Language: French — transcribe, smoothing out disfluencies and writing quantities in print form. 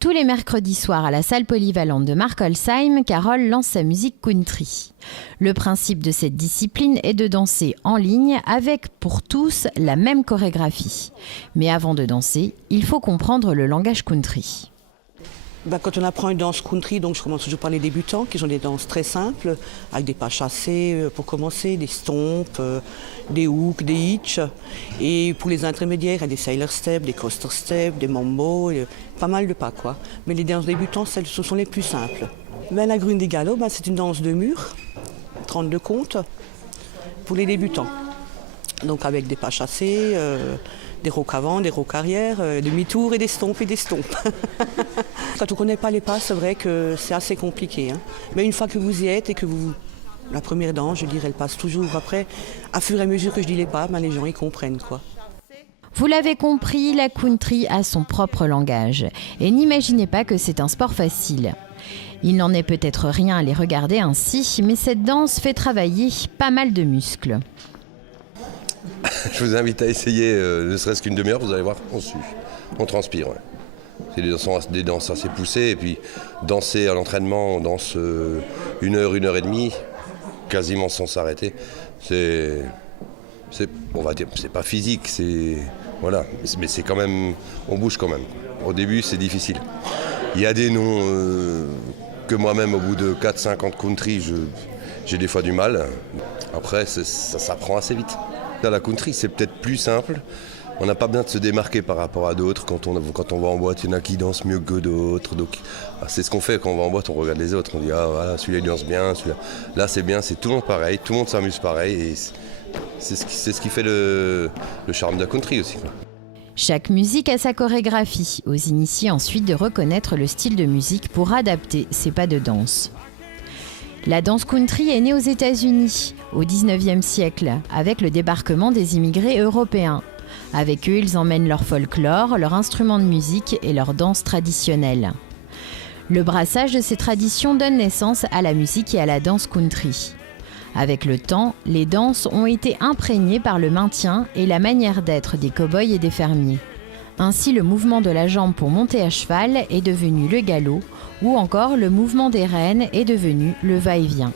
Tous les mercredis soirs à la salle polyvalente de Markolsheim, Carole lance sa musique country. Le principe de cette discipline est de danser en ligne avec, pour tous, la même chorégraphie. Mais avant de danser, il faut comprendre le langage country. Quand on apprend une danse country, donc je commence toujours par les débutants, qui sont des danses très simples, avec des pas chassés pour commencer, des stomps, des hooks, des hitches. Et pour les intermédiaires, il y a des sailor steps, des coaster steps, des mambo, pas mal de pas quoi. Mais les danses débutants, ce sont les plus simples. La Grundigalo, c'est une danse de mur, 32 comptes, pour les débutants. Donc avec des pas chassés, des rocks avant, des rocks arrière, demi-tours et des stomps et des stomps. Quand on ne connaît pas les pas, c'est vrai que c'est assez compliqué. Mais une fois que vous y êtes et que vous... La première danse, je dirais, elle passe toujours. Après, à fur et à mesure que je dis les pas, les gens, ils comprennent, quoi. Vous l'avez compris, la country a son propre langage. Et n'imaginez pas que c'est un sport facile. Il n'en est peut-être rien à les regarder ainsi, mais cette danse fait travailler pas mal de muscles. Je vous invite à essayer, ne serait-ce qu'une demi-heure, vous allez voir, on transpire. Ouais. C'est des danses assez poussées, et puis danser à l'entraînement, on danse 1 heure, 1 heure et demie, quasiment sans s'arrêter. On va dire, c'est pas physique, voilà, mais c'est quand même, on bouge quand même. Au début, c'est difficile. Il y a des noms que moi-même, au bout de 4-5 ans de country, j'ai des fois du mal. Après, ça s'apprend assez vite. Dans la country, c'est peut-être plus simple. On n'a pas besoin de se démarquer par rapport à d'autres. Quand on va en boîte, il y en a qui dansent mieux que d'autres. Donc, c'est ce qu'on fait quand on va en boîte, on regarde les autres. On dit, ah voilà, celui-là il danse bien, celui-là. Là, c'est bien, c'est tout le monde pareil, tout le monde s'amuse pareil. Et c'est ce qui fait le charme de la country aussi, quoi. Chaque musique a sa chorégraphie. Aux initiés ensuite de reconnaître le style de musique pour adapter ses pas de danse. La danse country est née aux États-Unis, au XIXe siècle, avec le débarquement des immigrés européens. Avec eux, ils emmènent leur folklore, leurs instruments de musique et leurs danses traditionnelles. Le brassage de ces traditions donne naissance à la musique et à la danse country. Avec le temps, les danses ont été imprégnées par le maintien et la manière d'être des cow-boys et des fermiers. Ainsi, le mouvement de la jambe pour monter à cheval est devenu le galop, ou encore le mouvement des rênes est devenu le va-et-vient.